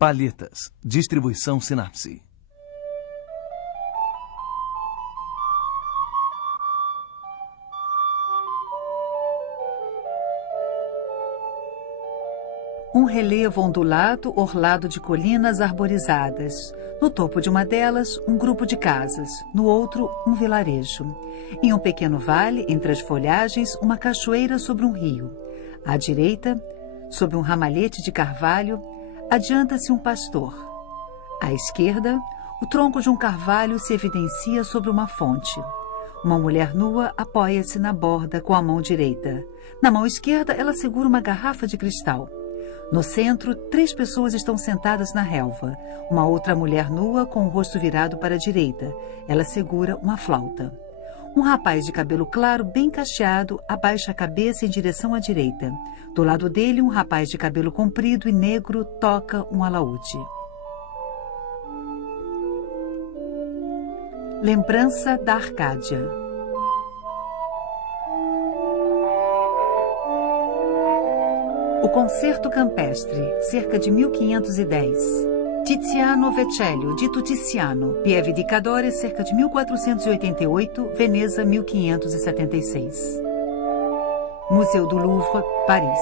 Palhetas. Distribuição Sinapse. Um relevo ondulado orlado de colinas arborizadas. No topo de uma delas, um grupo de casas. No outro, um vilarejo. Em um pequeno vale, entre as folhagens, uma cachoeira sobre um rio. À direita, sob um ramalhete de carvalho, adianta-se um pastor. À esquerda, o tronco de um carvalho se evidencia sobre uma fonte. Uma mulher nua apoia-se na borda com a mão direita. Na mão esquerda, ela segura uma garrafa de cristal. No centro, 3 pessoas estão sentadas na relva. Uma outra mulher nua com o rosto virado para a direita. Ela segura uma flauta. Um rapaz de cabelo claro, bem cacheado, abaixa a cabeça em direção à direita. Do lado dele, um rapaz de cabelo comprido e negro toca um alaúde. Lembrança da Arcádia. O Concerto Campestre, cerca de 1510. Tiziano Vecellio, dito Tiziano, Pieve di Cadore, cerca de 1488, Veneza, 1576. Museu do Louvre, Paris.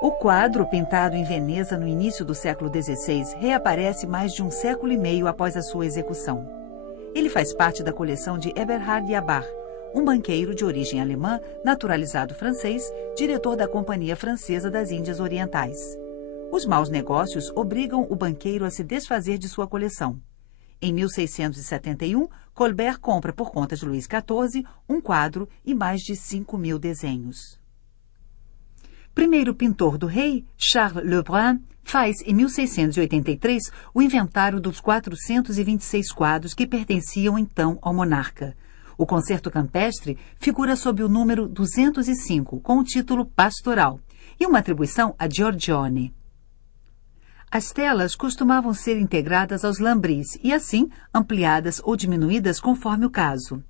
O quadro, pintado em Veneza no início do século XVI, reaparece mais de um século e meio após a sua execução. Ele faz parte da coleção de Eberhard Jabach, um banqueiro de origem alemã, naturalizado francês, diretor da Companhia Francesa das Índias Orientais. Os maus negócios obrigam o banqueiro a se desfazer de sua coleção. Em 1671, Colbert compra por conta de Luís XIV um quadro e mais de 5.000 desenhos. Primeiro pintor do rei, Charles Lebrun, faz, em 1683, o inventário dos 426 quadros que pertenciam então ao monarca. O Concerto Campestre figura sob o número 205, com o título Pastoral, e uma atribuição a Giorgione. As telas costumavam ser integradas aos lambris e, assim, ampliadas ou diminuídas conforme o caso.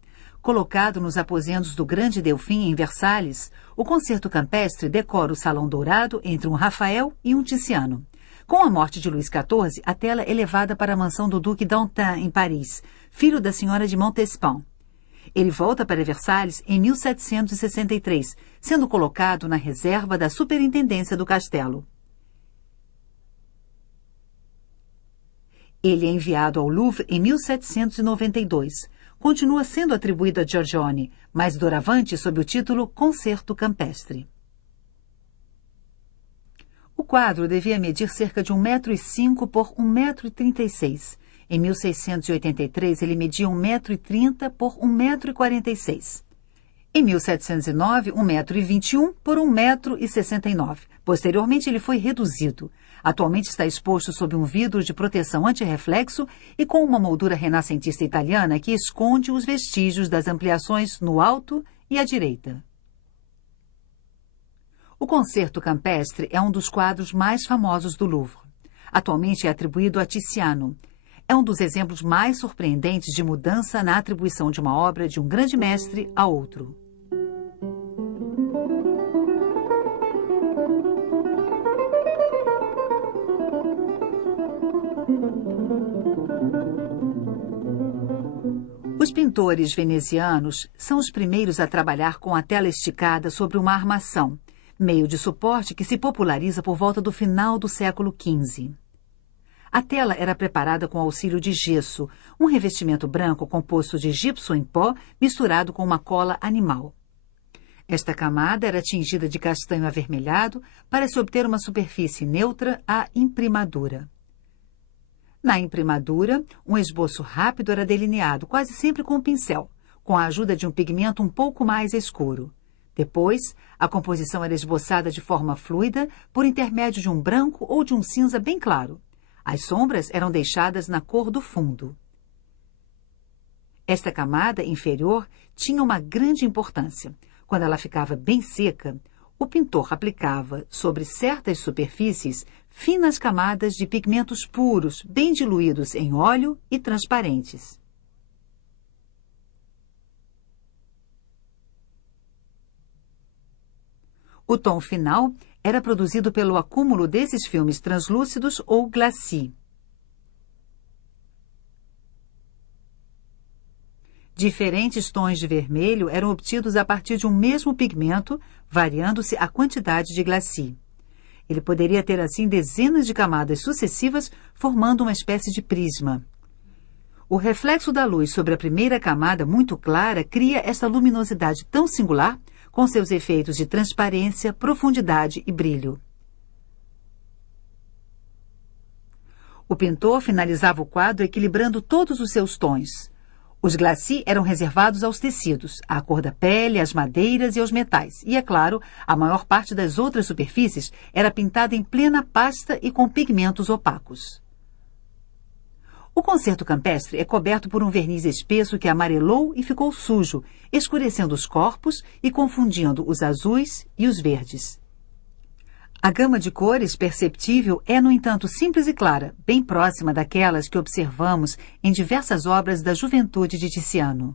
Colocado nos aposentos do Grande Delfim, em Versalhes, o Concerto Campestre decora o Salão Dourado entre um Rafael e um Tiziano. Com a morte de Luís XIV, a tela é levada para a mansão do Duque d'Antin, em Paris, filho da senhora de Montespan. Ele volta para Versalhes em 1763, sendo colocado na reserva da superintendência do castelo. Ele é enviado ao Louvre em 1792. Continua sendo atribuído a Giorgione, mas doravante sob o título Concerto Campestre. O quadro devia medir cerca de 1,05 m por 1,36 m. Em 1683, ele media 1,30 m por 1,46 m. Em 1709, 1,21 m por 1,69 m. Posteriormente, ele foi reduzido. Atualmente está exposto sob um vidro de proteção antirreflexo e com uma moldura renascentista italiana que esconde os vestígios das ampliações no alto e à direita. O Concerto Campestre é um dos quadros mais famosos do Louvre. Atualmente é atribuído a Tiziano. É um dos exemplos mais surpreendentes de mudança na atribuição de uma obra de um grande mestre a outro. Os pintores venezianos são os primeiros a trabalhar com a tela esticada sobre uma armação, meio de suporte que se populariza por volta do final do século XV. A tela era preparada com auxílio de gesso, um revestimento branco composto de gipso em pó misturado com uma cola animal. Esta camada era tingida de castanho avermelhado para se obter uma superfície neutra à imprimadura. Na imprimadura, um esboço rápido era delineado, quase sempre com um pincel, com a ajuda de um pigmento um pouco mais escuro. Depois, a composição era esboçada de forma fluida por intermédio de um branco ou de um cinza bem claro. As sombras eram deixadas na cor do fundo. Esta camada inferior tinha uma grande importância. Quando ela ficava bem seca, o pintor aplicava sobre certas superfícies finas camadas de pigmentos puros, bem diluídos em óleo e transparentes. O tom final era produzido pelo acúmulo desses filmes translúcidos ou glacis. Diferentes tons de vermelho eram obtidos a partir de um mesmo pigmento, variando-se a quantidade de glacis. Ele poderia ter assim dezenas de camadas sucessivas, formando uma espécie de prisma. O reflexo da luz sobre a primeira camada muito clara cria esta luminosidade tão singular, com seus efeitos de transparência, profundidade e brilho. O pintor finalizava o quadro equilibrando todos os seus tons. Os glacis eram reservados aos tecidos, à cor da pele, às madeiras e aos metais. E, é claro, a maior parte das outras superfícies era pintada em plena pasta e com pigmentos opacos. O concerto campestre é coberto por um verniz espesso que amarelou e ficou sujo, escurecendo os corpos e confundindo os azuis e os verdes. A gama de cores perceptível é, no entanto, simples e clara, bem próxima daquelas que observamos em diversas obras da juventude de Tiziano.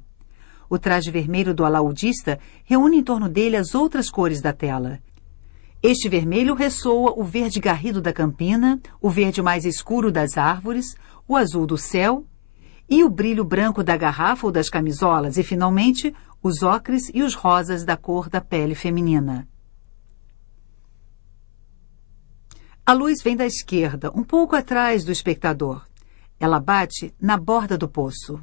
O traje vermelho do alaudista reúne em torno dele as outras cores da tela. Este vermelho ressoa o verde garrido da campina, o verde mais escuro das árvores, o azul do céu e o brilho branco da garrafa ou das camisolas e, finalmente, os ocres e os rosas da cor da pele feminina. A luz vem da esquerda, um pouco atrás do espectador. Ela bate na borda do poço.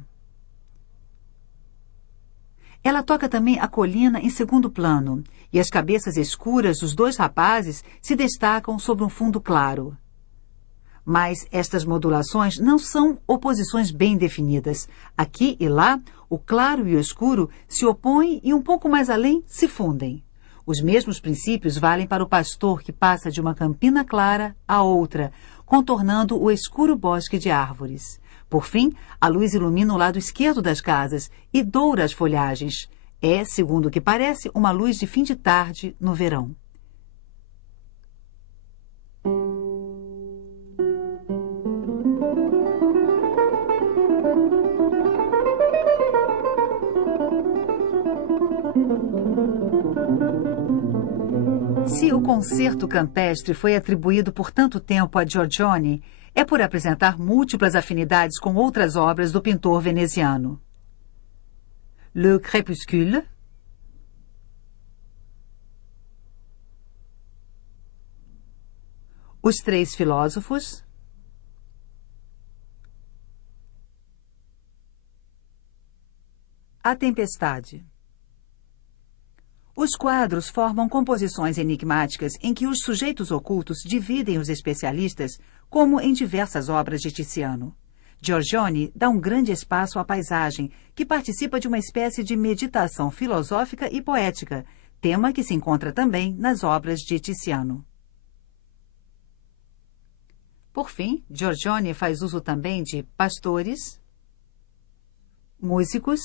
Ela toca também a colina em segundo plano, e as cabeças escuras dos dois rapazes se destacam sobre um fundo claro. Mas estas modulações não são oposições bem definidas. Aqui e lá, o claro e o escuro se opõem e um pouco mais além se fundem. Os mesmos princípios valem para o pastor que passa de uma campina clara a outra, contornando o escuro bosque de árvores. Por fim, a luz ilumina o lado esquerdo das casas e doura as folhagens. É, segundo o que parece, uma luz de fim de tarde no verão. Se o concerto campestre foi atribuído por tanto tempo a Giorgione, é por apresentar múltiplas afinidades com outras obras do pintor veneziano. Le Crépuscule, Os Três Filósofos, A Tempestade. Os quadros formam composições enigmáticas em que os sujeitos ocultos dividem os especialistas, como em diversas obras de Tiziano. Giorgione dá um grande espaço à paisagem, que participa de uma espécie de meditação filosófica e poética, tema que se encontra também nas obras de Tiziano. Por fim, Giorgione faz uso também de pastores, músicos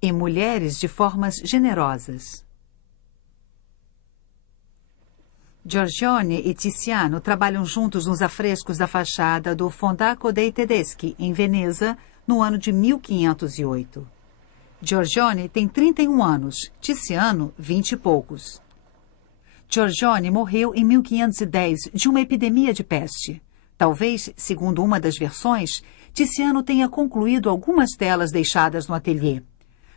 e mulheres de formas generosas. Giorgione e Tiziano trabalham juntos nos afrescos da fachada do Fondaco dei Tedeschi, em Veneza, no ano de 1508. Giorgione tem 31 anos, Tiziano, 20 e poucos. Giorgione morreu em 1510 de uma epidemia de peste. Talvez, segundo uma das versões, Tiziano tenha concluído algumas telas deixadas no ateliê.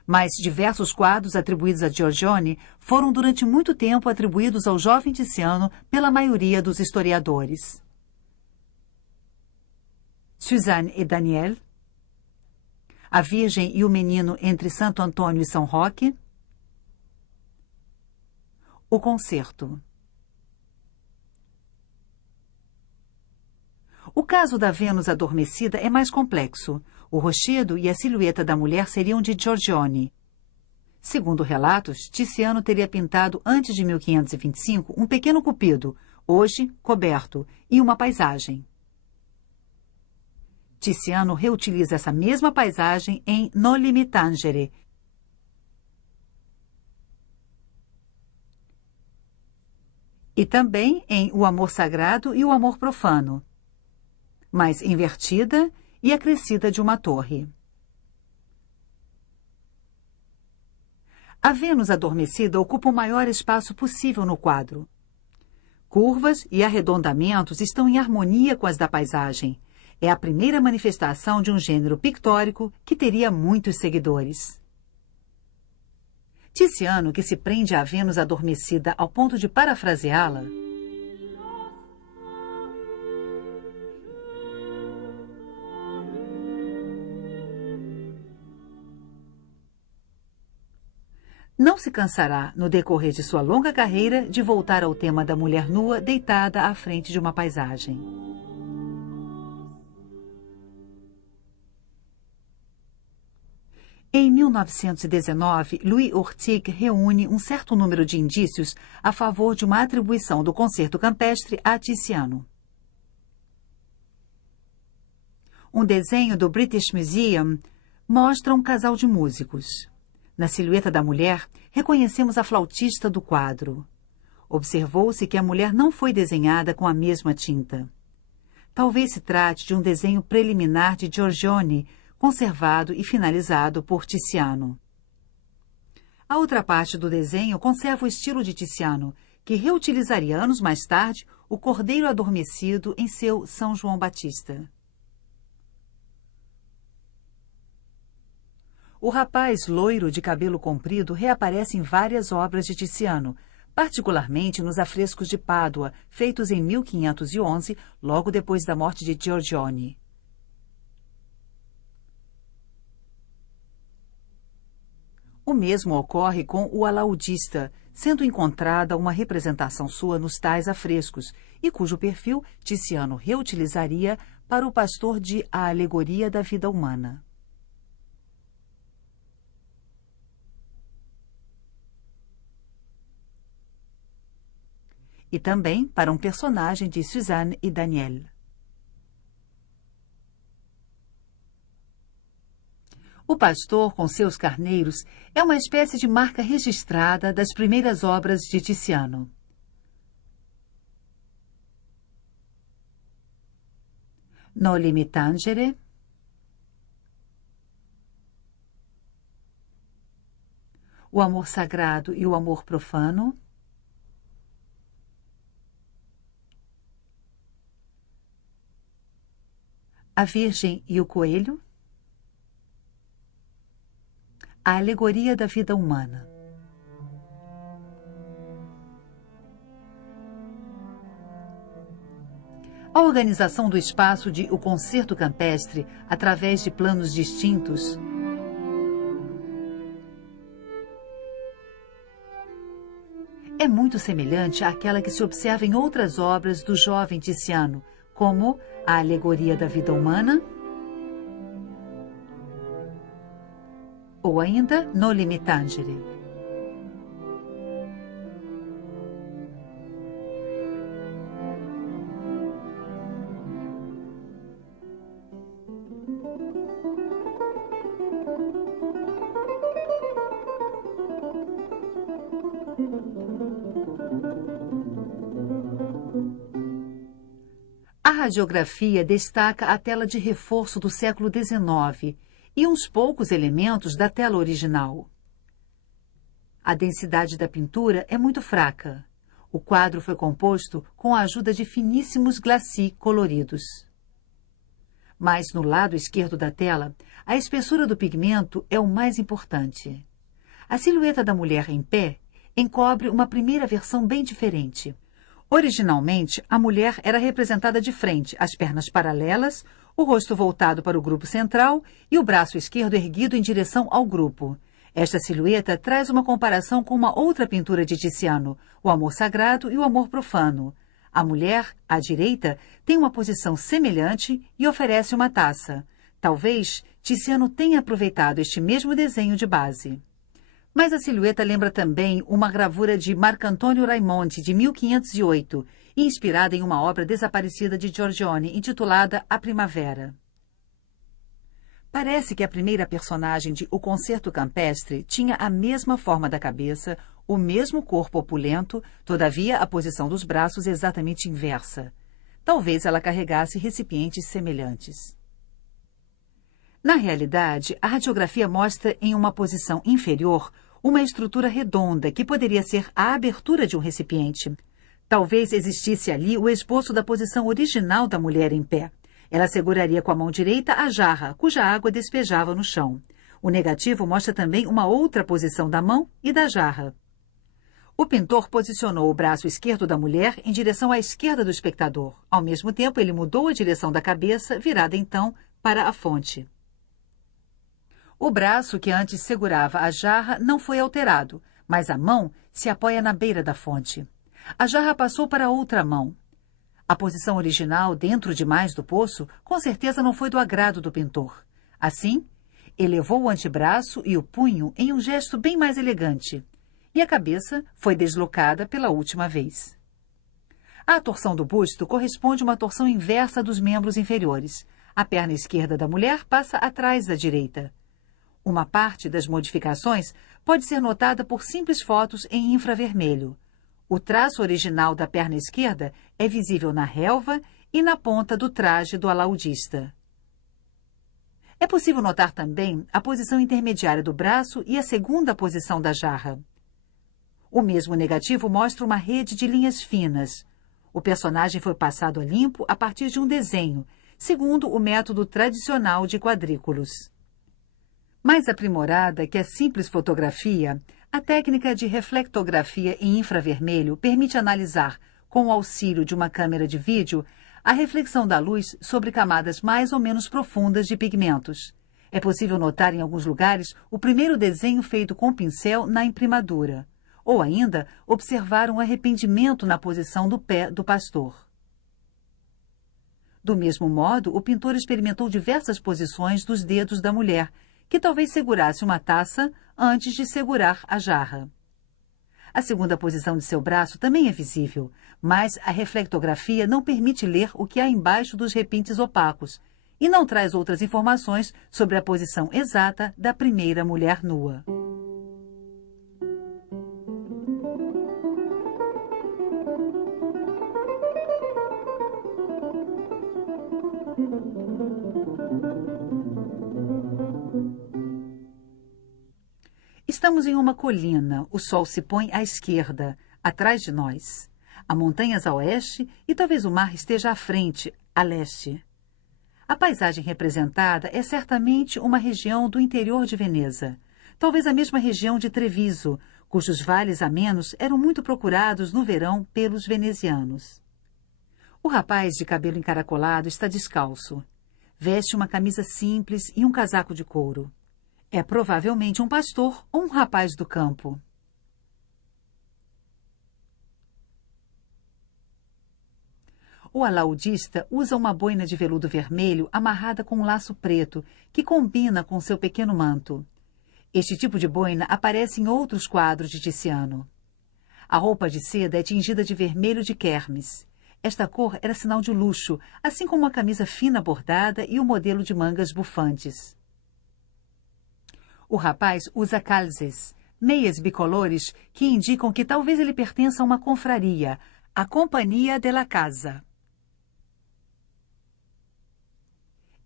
Mas diversos quadros atribuídos a Giorgione foram durante muito tempo atribuídos ao jovem Tiziano pela maioria dos historiadores. Suzanne e Daniel, A Virgem e o Menino entre Santo Antônio e São Roque, O Concerto. O caso da Vênus adormecida é mais complexo. O rochedo e a silhueta da mulher seriam de Giorgione. Segundo relatos, Tiziano teria pintado antes de 1525 um pequeno cupido, hoje coberto, e uma paisagem. Tiziano reutiliza essa mesma paisagem em Noli me tangere. E também em O Amor Sagrado e o Amor Profano, mas invertida e acrescida de uma torre. A Vênus adormecida ocupa o maior espaço possível no quadro. Curvas e arredondamentos estão em harmonia com as da paisagem. É a primeira manifestação de um gênero pictórico que teria muitos seguidores. Tiziano, que se prende à Vênus adormecida ao ponto de parafraseá-la, não se cansará, no decorrer de sua longa carreira, de voltar ao tema da mulher nua deitada à frente de uma paisagem. Em 1919, Louis Urtic reúne um certo número de indícios a favor de uma atribuição do concerto campestre a Tiziano. Um desenho do British Museum mostra um casal de músicos. Na silhueta da mulher, reconhecemos a flautista do quadro. Observou-se que a mulher não foi desenhada com a mesma tinta. Talvez se trate de um desenho preliminar de Giorgione, conservado e finalizado por Tiziano. A outra parte do desenho conserva o estilo de Tiziano, que reutilizaria anos mais tarde o Cordeiro Adormecido em seu São João Batista. O rapaz loiro de cabelo comprido reaparece em várias obras de Tiziano, particularmente nos afrescos de Pádua, feitos em 1511, logo depois da morte de Giorgione. O mesmo ocorre com o Alaudista, sendo encontrada uma representação sua nos tais afrescos, e cujo perfil Tiziano reutilizaria para o pastor de A Alegoria da Vida Humana. E também para um personagem de Suzanne e Daniel. O pastor com seus carneiros é uma espécie de marca registrada das primeiras obras de Tiziano. Noli me tangere, O Amor Sagrado e o Amor Profano, A Virgem e o Coelho, A Alegoria da Vida Humana. A organização do espaço de O Concerto Campestre, através de planos distintos, é muito semelhante àquela que se observa em outras obras do jovem Tiziano, como A Alegoria da Vida Humana, ou ainda Noli me tangere. A radiografia destaca a tela de reforço do século XIX e uns poucos elementos da tela original. A densidade da pintura é muito fraca. O quadro foi composto com a ajuda de finíssimos glacis coloridos. Mas no lado esquerdo da tela, a espessura do pigmento é o mais importante. A silhueta da mulher em pé encobre uma primeira versão bem diferente. Originalmente, a mulher era representada de frente, as pernas paralelas, o rosto voltado para o grupo central e o braço esquerdo erguido em direção ao grupo. Esta silhueta traz uma comparação com uma outra pintura de Tiziano, O Amor Sagrado e o Amor Profano. A mulher, à direita, tem uma posição semelhante e oferece uma taça. Talvez Tiziano tenha aproveitado este mesmo desenho de base. Mas a silhueta lembra também uma gravura de Marcantonio Raimondi, de 1508, inspirada em uma obra desaparecida de Giorgione, intitulada A Primavera. Parece que a primeira personagem de O Concerto Campestre tinha a mesma forma da cabeça, O mesmo corpo opulento, todavia a posição dos braços exatamente inversa. Talvez ela carregasse recipientes semelhantes. Na realidade, a radiografia mostra em uma posição inferior uma estrutura redonda que poderia ser a abertura de um recipiente. Talvez existisse ali o esboço da posição original da mulher em pé. Ela seguraria com a mão direita a jarra, cuja água despejava no chão. O negativo mostra também uma outra posição da mão e da jarra. O pintor posicionou o braço esquerdo da mulher em direção à esquerda do espectador. Ao mesmo tempo, ele mudou a direção da cabeça, virada então para a fonte. O braço que antes segurava a jarra não foi alterado, mas a mão se apoia na beira da fonte. A jarra passou para outra mão. A posição original, dentro demais do poço, com certeza não foi do agrado do pintor. Assim, elevou o antebraço e o punho em um gesto bem mais elegante, e a cabeça foi deslocada pela última vez. A torção do busto corresponde a uma torção inversa dos membros inferiores. A perna esquerda da mulher passa atrás da direita. Uma parte das modificações pode ser notada por simples fotos em infravermelho. O traço original da perna esquerda é visível na relva e na ponta do traje do alaudista. É possível notar também a posição intermediária do braço e a segunda posição da jarra. O mesmo negativo mostra uma rede de linhas finas. O personagem foi passado a limpo a partir de um desenho, segundo o método tradicional de quadrículos. Mais aprimorada que a simples fotografia, a técnica de reflectografia em infravermelho permite analisar, com o auxílio de uma câmera de vídeo, a reflexão da luz sobre camadas mais ou menos profundas de pigmentos. É possível notar em alguns lugares o primeiro desenho feito com pincel na imprimadura, ou ainda observar um arrependimento na posição do pé do pastor. Do mesmo modo, o pintor experimentou diversas posições dos dedos da mulher, que talvez segurasse uma taça antes de segurar a jarra. A segunda posição de seu braço também é visível, mas a reflectografia não permite ler o que há embaixo dos repintes opacos e não traz outras informações sobre a posição exata da primeira mulher nua. Estamos em uma colina, o sol se põe à esquerda, atrás de nós. Há montanhas a oeste e talvez o mar esteja à frente, a leste. A paisagem representada é certamente uma região do interior de Veneza, talvez a mesma região de Treviso, cujos vales amenos eram muito procurados no verão pelos venezianos. O rapaz de cabelo encaracolado está descalço. Veste uma camisa simples e um casaco de couro. É provavelmente um pastor ou um rapaz do campo. O alaudista usa uma boina de veludo vermelho amarrada com um laço preto, que combina com seu pequeno manto. Este tipo de boina aparece em outros quadros de Tiziano. A roupa de seda é tingida de vermelho de kermes. Esta cor era sinal de luxo, assim como a camisa fina bordada e o modelo de mangas bufantes. O rapaz usa calzes, meias bicolores que indicam que talvez ele pertença a uma confraria, a Companhia della Casa.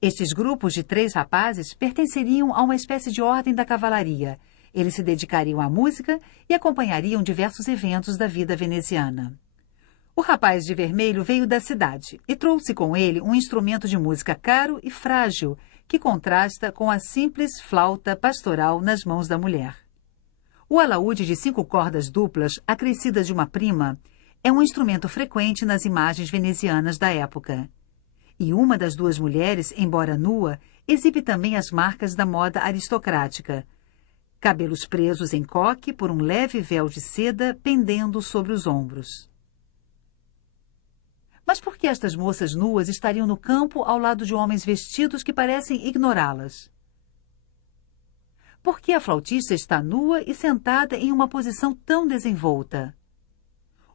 Estes grupos de 3 rapazes pertenceriam a uma espécie de ordem da cavalaria. Eles se dedicariam à música e acompanhariam diversos eventos da vida veneziana. O rapaz de vermelho veio da cidade e trouxe com ele um instrumento de música caro e frágil, que contrasta com a simples flauta pastoral nas mãos da mulher. O alaúde de 5 cordas duplas, acrescidas de uma prima, é um instrumento frequente nas imagens venezianas da época. E uma das 2 mulheres, embora nua, exibe também as marcas da moda aristocrática. Cabelos presos em coque por um leve véu de seda pendendo sobre os ombros. Mas por que estas moças nuas estariam no campo ao lado de homens vestidos que parecem ignorá-las? Por que a flautista está nua e sentada em uma posição tão desenvolta?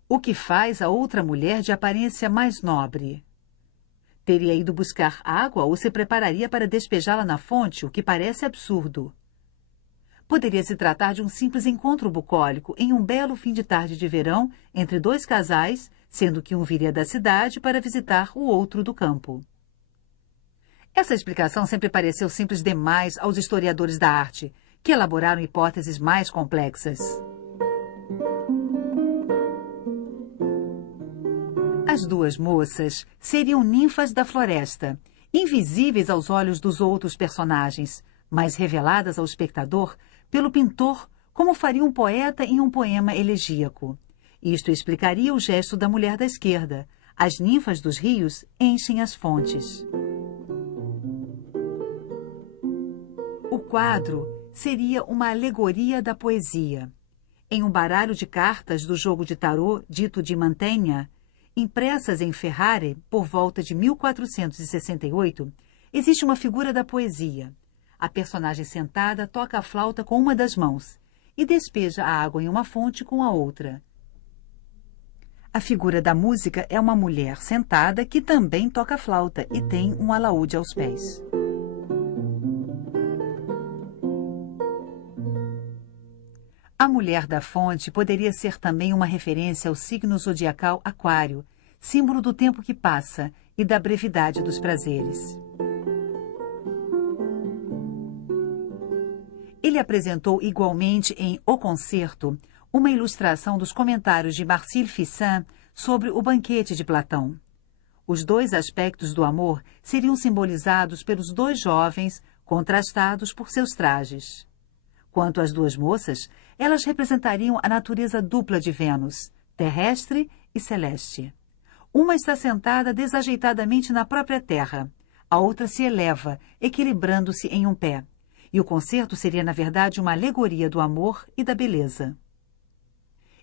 O que faz a outra mulher de aparência mais nobre? Teria ido buscar água ou se prepararia para despejá-la na fonte, o que parece absurdo. Poderia se tratar de um simples encontro bucólico em um belo fim de tarde de verão entre dois casais, sendo que um viria da cidade para visitar o outro do campo. Essa explicação sempre pareceu simples demais aos historiadores da arte, que elaboraram hipóteses mais complexas. As duas moças seriam ninfas da floresta, invisíveis aos olhos dos outros personagens, mas reveladas ao espectador pelo pintor como faria um poeta em um poema elegíaco. Isto explicaria o gesto da mulher da esquerda. As ninfas dos rios enchem as fontes. O quadro seria uma alegoria da poesia. Em um baralho de cartas do jogo de tarô dito de Mantegna, impressas em Ferrare por volta de 1468, existe uma figura da poesia. A personagem sentada toca a flauta com uma das mãos e despeja a água em uma fonte com a outra. A figura da música é uma mulher sentada que também toca flauta e tem um alaúde aos pés. A mulher da fonte poderia ser também uma referência ao signo zodiacal Aquário, símbolo do tempo que passa e da brevidade dos prazeres. Ele apresentou igualmente em O Concerto uma ilustração dos comentários de Marcille Fissin sobre o banquete de Platão. Os dois aspectos do amor seriam simbolizados pelos dois jovens, contrastados por seus trajes. Quanto às duas moças, elas representariam a natureza dupla de Vênus, terrestre e celeste. Uma está sentada desajeitadamente na própria terra, a outra se eleva, equilibrando-se em um pé. E o concerto seria, na verdade, uma alegoria do amor e da beleza.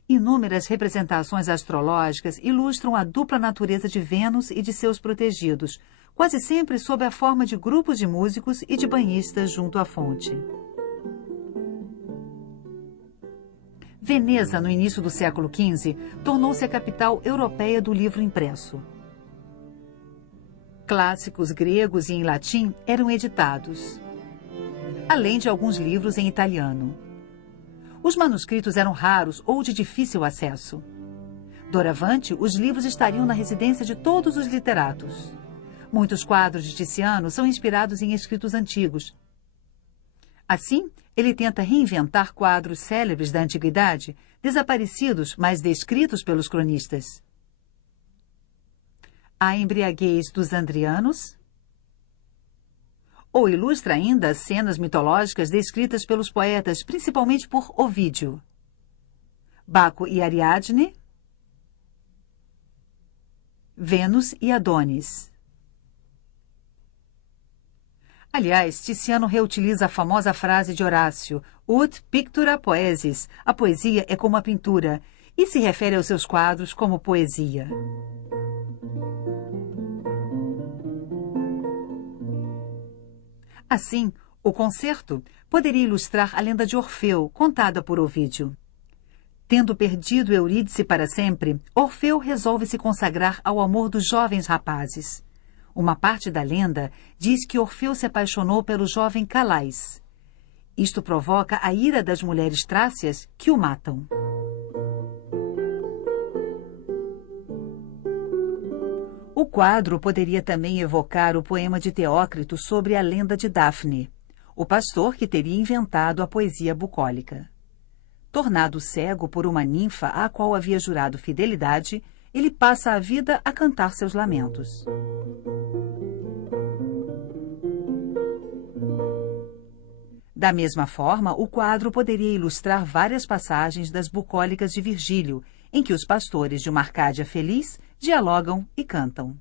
Inúmeras representações astrológicas ilustram a dupla natureza de Vênus e de seus protegidos, quase sempre sob a forma de grupos de músicos e de banhistas junto à fonte. Veneza, no início do século XV, tornou-se a capital europeia do livro impresso. Clássicos gregos e em latim eram editados, além de alguns livros em italiano. Os manuscritos eram raros ou de difícil acesso. Doravante, os livros estariam na residência de todos os literatos. Muitos quadros de Tiziano são inspirados em escritos antigos. Assim, ele tenta reinventar quadros célebres da antiguidade, desaparecidos, mas descritos pelos cronistas. A embriaguez dos Andrianos, ou ilustra ainda as cenas mitológicas descritas pelos poetas, principalmente por Ovídio. Baco e Ariadne, Vênus e Adonis. Aliás, Tiziano reutiliza a famosa frase de Horácio, ut pictura poesis, a poesia é como a pintura, e se refere aos seus quadros como poesia. Assim, o concerto poderia ilustrar a lenda de Orfeu, contada por Ovídio. Tendo perdido Eurídice para sempre, Orfeu resolve se consagrar ao amor dos jovens rapazes. Uma parte da lenda diz que Orfeu se apaixonou pelo jovem Calais. Isto provoca a ira das mulheres trácias que o matam. O quadro poderia também evocar o poema de Teócrito sobre a lenda de Dafne, o pastor que teria inventado a poesia bucólica. Tornado cego por uma ninfa à qual havia jurado fidelidade, ele passa a vida a cantar seus lamentos. Da mesma forma, o quadro poderia ilustrar várias passagens das bucólicas de Virgílio, em que os pastores de uma Arcádia feliz dialogam e cantam.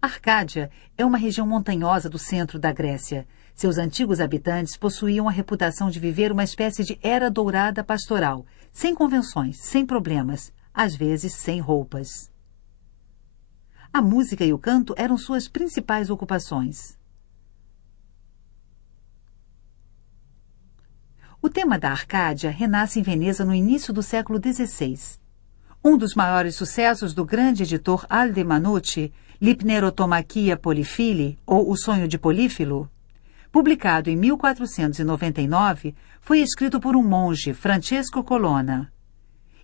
Arcádia é uma região montanhosa do centro da Grécia. Seus antigos habitantes possuíam a reputação de viver uma espécie de era dourada pastoral, sem convenções, sem problemas, às vezes sem roupas. A música e o canto eram suas principais ocupações. O tema da Arcádia renasce em Veneza no início do século XVI. Um dos maiores sucessos do grande editor Aldo Mannucci, L'Hypnerotomachia Polifili, ou O Sonho de Polífilo, publicado em 1499, foi escrito por um monge, Francesco Colonna.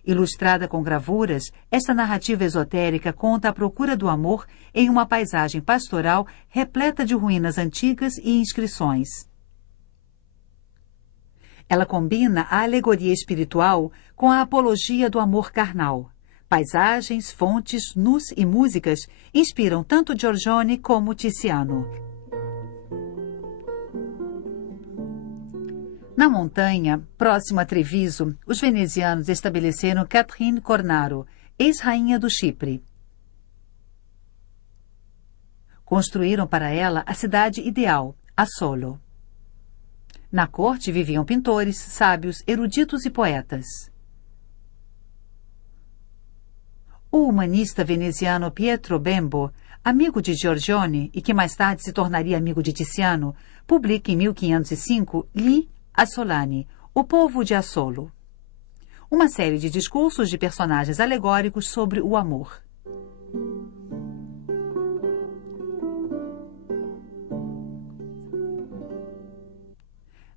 Ilustrada com gravuras, esta narrativa esotérica conta a procura do amor em uma paisagem pastoral repleta de ruínas antigas e inscrições. Ela combina a alegoria espiritual com a apologia do amor carnal. Paisagens, fontes, nus e músicas inspiram tanto Giorgione como Tiziano. Na montanha, próximo a Treviso, os venezianos estabeleceram Catherine Cornaro, ex-rainha do Chipre. Construíram para ela a cidade ideal, Asolo. Na corte viviam pintores, sábios, eruditos e poetas. O humanista veneziano Pietro Bembo, amigo de Giorgione e que mais tarde se tornaria amigo de Tiziano, publica em 1505 Gli Assolani, o povo de Assolo. Uma série de discursos de personagens alegóricos sobre o amor.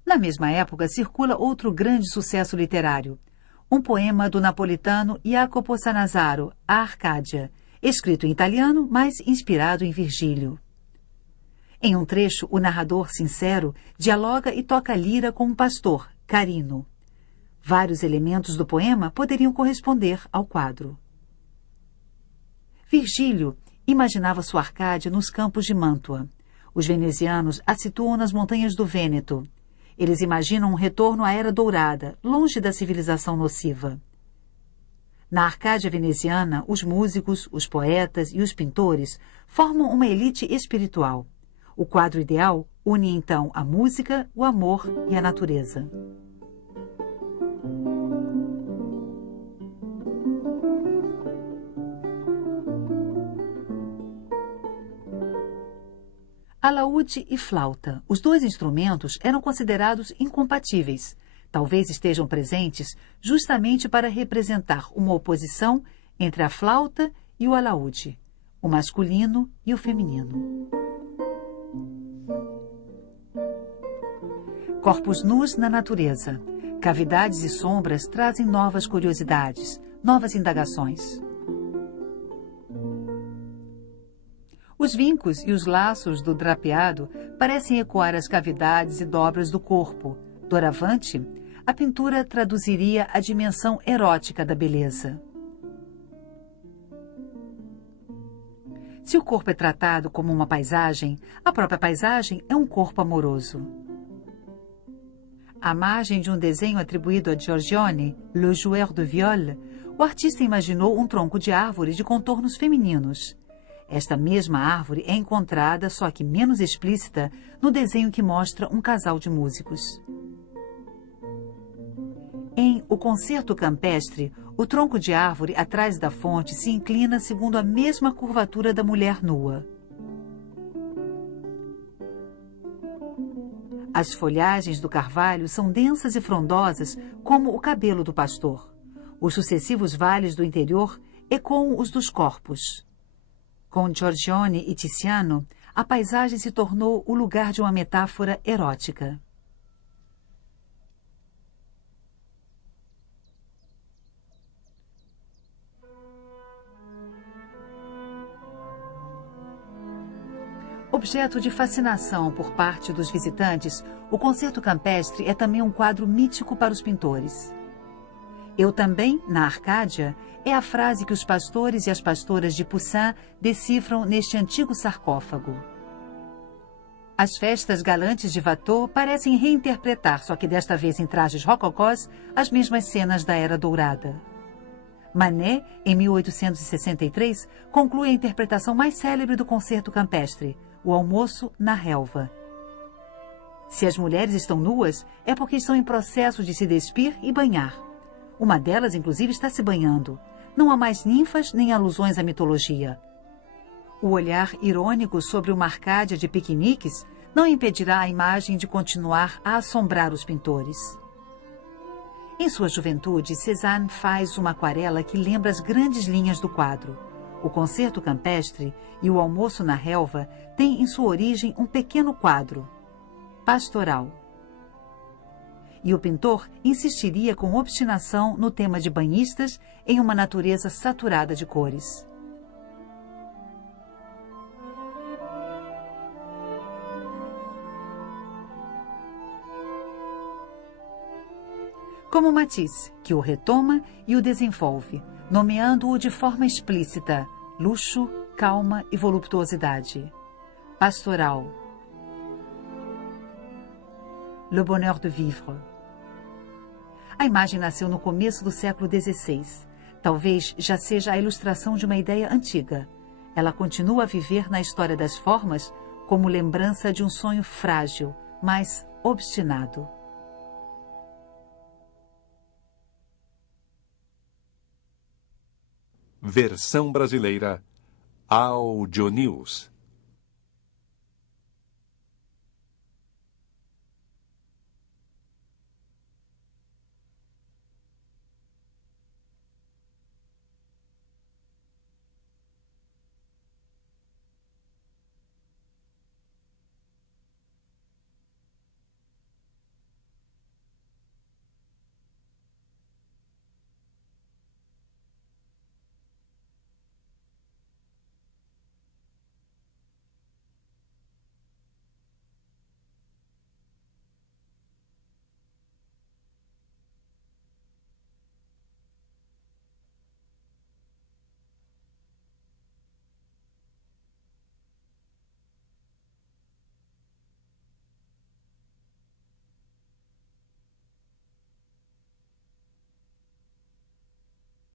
Na mesma época, circula outro grande sucesso literário, um poema do napolitano Jacopo Sannazaro, A Arcádia, escrito em italiano, mas inspirado em Virgílio. Em um trecho, o narrador sincero dialoga e toca lira com um pastor, Carino. Vários elementos do poema poderiam corresponder ao quadro. Virgílio imaginava sua Arcádia nos campos de Mântua. Os venezianos a situam nas montanhas do Vêneto. Eles imaginam um retorno à Era Dourada, longe da civilização nociva. Na Arcádia veneziana, os músicos, os poetas e os pintores formam uma elite espiritual. O quadro ideal une então a música, o amor e a natureza. Alaúde e flauta, os dois instrumentos eram considerados incompatíveis. Talvez estejam presentes justamente para representar uma oposição entre a flauta e o alaúde, o masculino e o feminino. Corpos nus na natureza. Cavidades e sombras trazem novas curiosidades, novas indagações. Os vincos e os laços do drapeado parecem ecoar as cavidades e dobras do corpo. Doravante, a pintura traduziria a dimensão erótica da beleza. Se o corpo é tratado como uma paisagem, a própria paisagem é um corpo amoroso. À margem de um desenho atribuído a Giorgione, Le Joueur de Viole, o artista imaginou um tronco de árvore de contornos femininos. Esta mesma árvore é encontrada, só que menos explícita, no desenho que mostra um casal de músicos. Em O Concerto Campestre, o tronco de árvore atrás da fonte se inclina segundo a mesma curvatura da mulher nua. As folhagens do carvalho são densas e frondosas como o cabelo do pastor. Os sucessivos vales do interior ecoam os dos corpos. Com Giorgione e Tiziano, a paisagem se tornou o lugar de uma metáfora erótica. Objeto de fascinação por parte dos visitantes, o Concerto Campestre é também um quadro mítico para os pintores. Eu também, na Arcádia, é a frase que os pastores e as pastoras de Poussin decifram neste antigo sarcófago. As festas galantes de Watteau parecem reinterpretar, só que desta vez em trajes rococós, as mesmas cenas da Era Dourada. Manet, em 1863, conclui a interpretação mais célebre do Concerto Campestre, O Almoço na Relva. Se as mulheres estão nuas, é porque estão em processo de se despir e banhar. Uma delas, inclusive, está se banhando. Não há mais ninfas nem alusões à mitologia. O olhar irônico sobre uma Arcádia de piqueniques não impedirá a imagem de continuar a assombrar os pintores. Em sua juventude, Cézanne faz uma aquarela que lembra as grandes linhas do quadro. O Concerto Campestre e O Almoço na Relva têm em sua origem um pequeno quadro. pastoral. E o pintor insistiria com obstinação no tema de banhistas em uma natureza saturada de cores. Como Matisse, que o retoma e o desenvolve, nomeando-o de forma explícita: luxo, calma e voluptuosidade. Pastoral. Le bonheur de vivre. A imagem nasceu no começo do século XVI. Talvez já seja a ilustração de uma ideia antiga. Ela continua a viver na história das formas como lembrança de um sonho frágil, mas obstinado. Versão brasileira Audio News.